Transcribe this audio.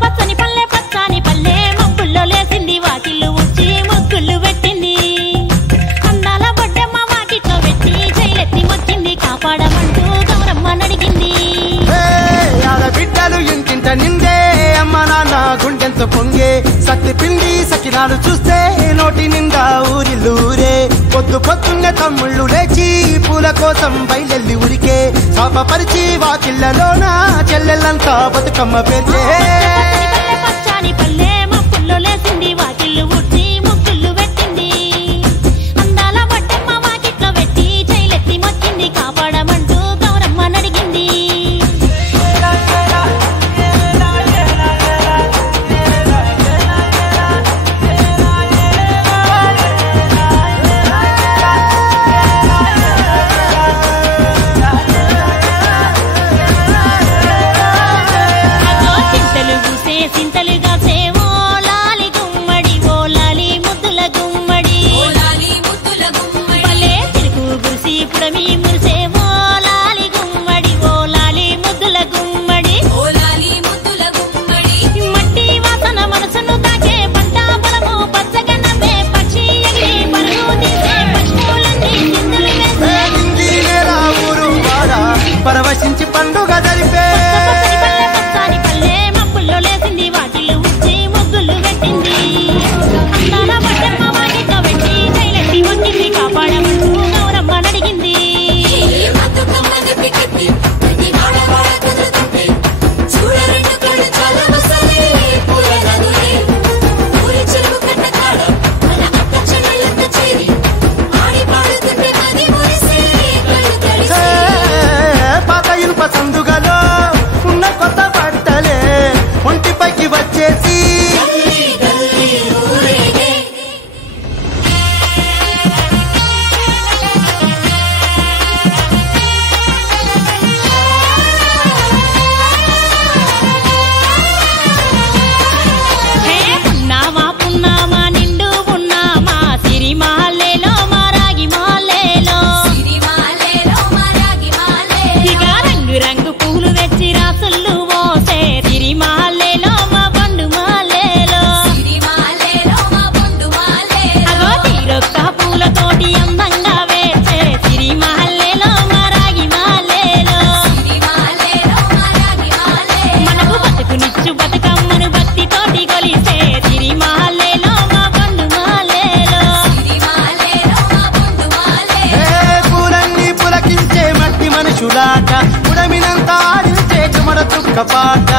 పచ్చని పల్లె పచ్చాని పల్లె మబ్బుల్లో లేసింది వాకిళ్ళు ఉచ్చి ముగ్గులు పెట్టింది అందాల బొడ్డమ్మ వాకిట్లో పెట్టి జైలెత్తి మొక్కింది కాపాడమంటూ గౌరమ్మ నడిగింది బిడ్డలు ఇంటింట నిందే అమ్మ నాన్న గుండెంతో పొంగే సత్తి పిండి సకినాలు చూస్తే నోటి నిండా ఊరిల్లూరే పొద్దు పొద్దున్నే తమ్ముళ్ళు లేచి పూల కోసం బయలెల్లి ఉరికే శాపపరిచి వాకిళ్లలోన చెల్లెళ్ళంతా బతుకమ్మ పేర్చే పచ్చాని పల్లె మబ్బుల్లో లేసింది వాకిళ్ళు ఉచ్చి ముగ్గులు పెట్టింది అందాల బొడ్డమ్మ వాకిట్లో పెట్టి జైలెత్తి మొక్కింది కాపాడమంటూ గౌరమ్మ నడిగింది పరవశించి పండుగ జరిపే పచ్చని పల్లె మబ్బుల్లో లేసింది వాకిళ్ళు ఉచ్చి ముగ్గులు పెట్టింది అందాల బొడ్డమ్మ వాకిట్లో పెట్టి జైలెత్తి మొక్కింది కాపాడమంటూ గౌరమ్మ నడిగింది సందుగలో ఉన్న కొత్త బట్టలే ఒంటిపైకి వచ్చేసి పున్నామా పున్నామా నిండు పున్నామా సిరిమాలేలో మారాగి మాలేలో ఇక రంగు రంగు పూలు తెచ్చి రాసుళ్ళు మోసే సిరిమాలేలో మా బండు మాలేలో అగో తీరొక్క పూలతోటి అందంగా వేసే సిరిమాలేలో మారాగి మాలేలో మనకు బతుకునిచ్చు బతుకమ్మను భక్తితోటి కొలిసే సిరిమాలేలో మా బండు మాలేలో పూలన్నీ పులకించే మట్టి మనుషులాట ఉడమినంత ఆడించే చుమర తుక్క పాట